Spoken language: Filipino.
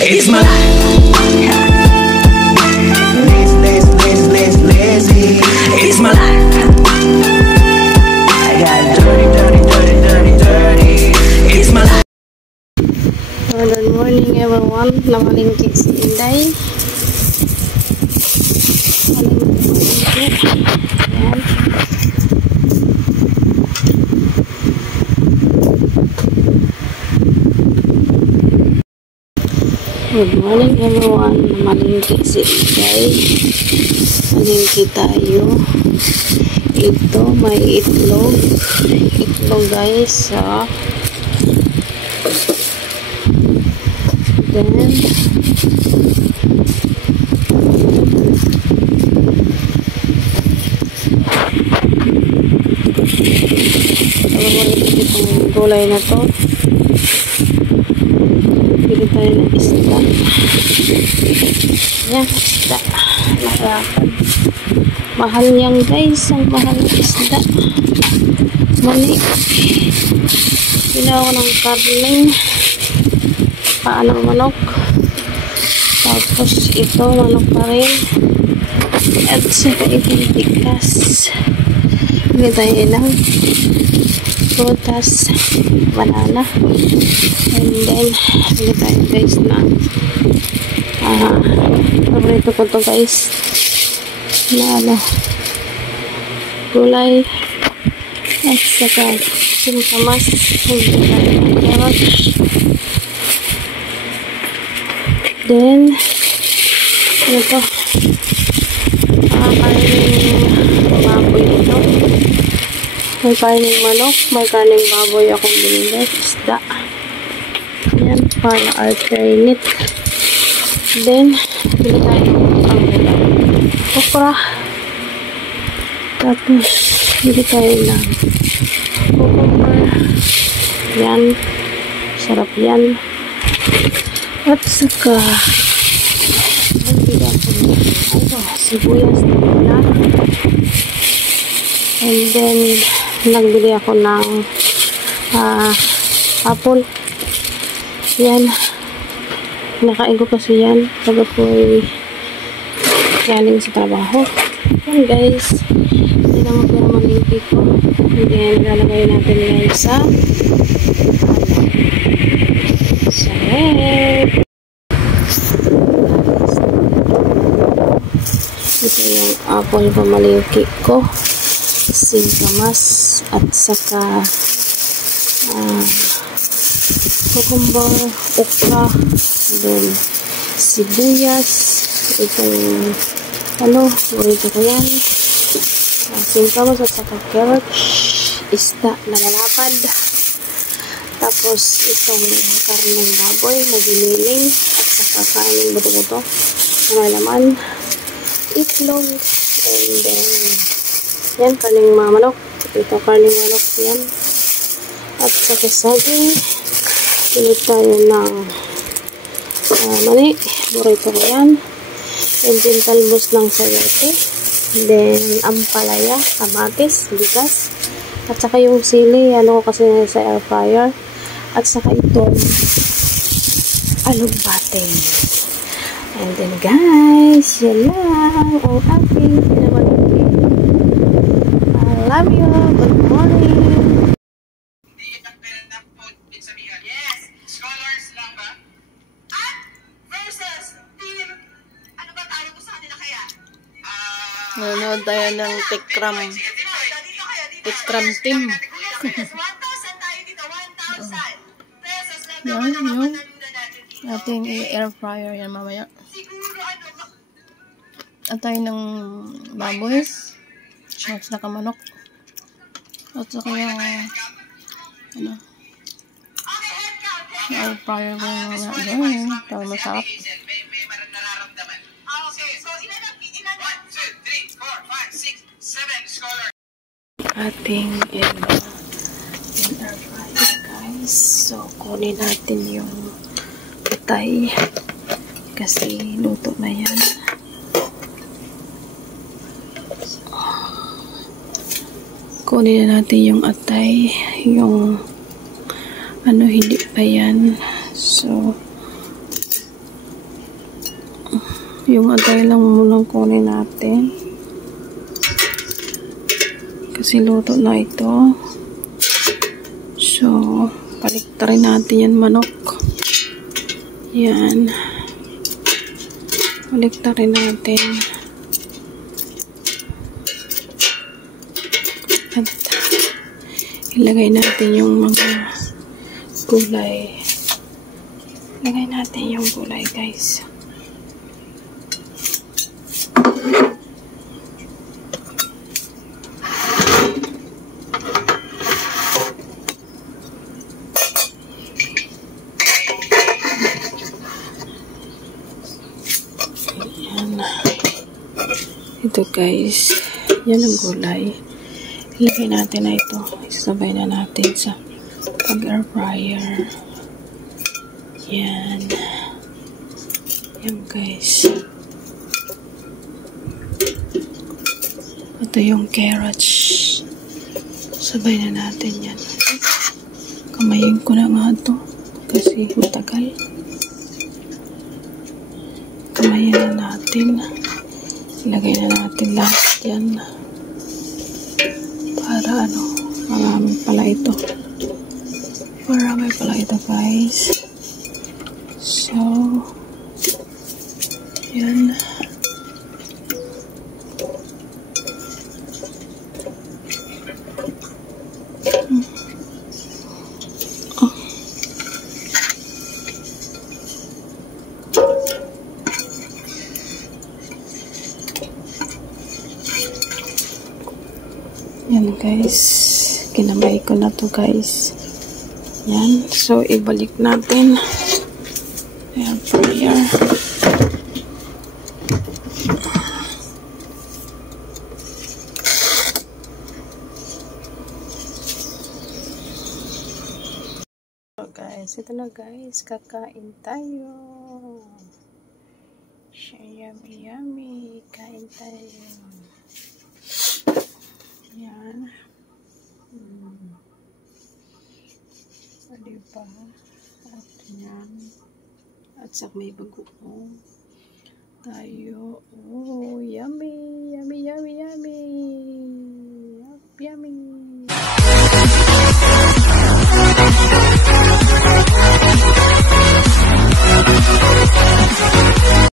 It's my life. Lazy. It's my life. I got dirty. It's my life. Good morning everyone. Namalingki si Inday. Good morning everyone. Namalingki si Inday. Malingki tayo. Ito may itlog. Itlog guys. Then itong gulay na to. Pili tayo ng isda. Yan, isda. Mahal. Mahal yan guys. Ang mahal ng isda. Mali. Pili ako ng karning. Paanong manok. Tapos ito, manok pa rin. At saka itong tikas. Pili tayo ng prutas, banana, and then pili tayo guys ng paborito ko to guys na gulay at saka singkamas, pili tayo ng carrot, then ano to, karning baboy ito. May karning manok, may karning baboy akong binili, isda. Yan, para alternate. Then, bili tayo ng okra. Tapos, bili tayo ng cucumber. Yan, sarap yan. At saka, bili ako ng sibuyas na wala. And then, nagbili ako ng apple. Yan. Nakain ko kasi yan pag ako'y galing sa trabaho. Yan guys. Hindi na magpiramalingki ko. And then, lalagay natin yan sa rep. Ito yung apple pamalingki ko. Singkamas at saka cucumber, okra, then sibuyas, itong burrito ko yan, singkamas at saka carrot, isda na lalapad, tapos itong karneng baboy na giniling at saka karneng buto-buto na may laman, itlog, and then yan, karning manok. Ito, karning manok yan. At saka saging. Pilit tayo ng mani. Burrito ko yan. And then, talbos ng sayote. Then, ampalaya, kamatis, bigas. At saka yung sili, ano ko kasi sa air fryer. At saka itong alugbate. And then, guys, yan lang ang aking pinamalaki. Love you. Good morning. Yes. Scholars lang ba? At versus team. Ano ba tayo ko sa kanila kaya? Nanonood tayo ng Tikram. Tikram team. 1,000 tayo dito. 1,000 pesos lang. Yan, yung ating air fryer yan mamaya. Siguro ano. At tayo ng baboy. At saka manok. At saka yung air fryer ko yung mga gawin. Tawag masarap. May nararamdaman. Okay, so ilan 1, 2, 3, 4, 5, 6, 7 scholars. Ating air fryer guys. So kunin natin yung patay kasi luto na yan. Kunin na natin yung atay, yung hindi pa yan. So Yung atay lang munang kunin natin. Kasi luto na ito. So, paliktarin natin yan manok. Yan. Paliktarin natin. At ilagay natin yung mga gulay. Ilagay natin yung gulay, guys. Ito guys, yan ang gulay. Ilagay natin na ito. Isasabay na natin sa pag-air fryer. Yan. Yan guys. Ito yung carrots. Sabay na natin yan. Kamayin ko na nga ito. Kasi matagal. Kamayin na natin. Ilagay na natin lahat yan. Para ano, marami pala ito. Marami pala ito guys. So, yan. Yan guys, kinamay ko na to guys. Yan, so ibalik natin. Air fryer. So guys, ito na guys, kakain tayo. Yummy yummy, kain tayo. Yan. Diba? At yan. At sa may bagoong tayo. Oh, yummy! Yummy, yummy, yummy! Yummy!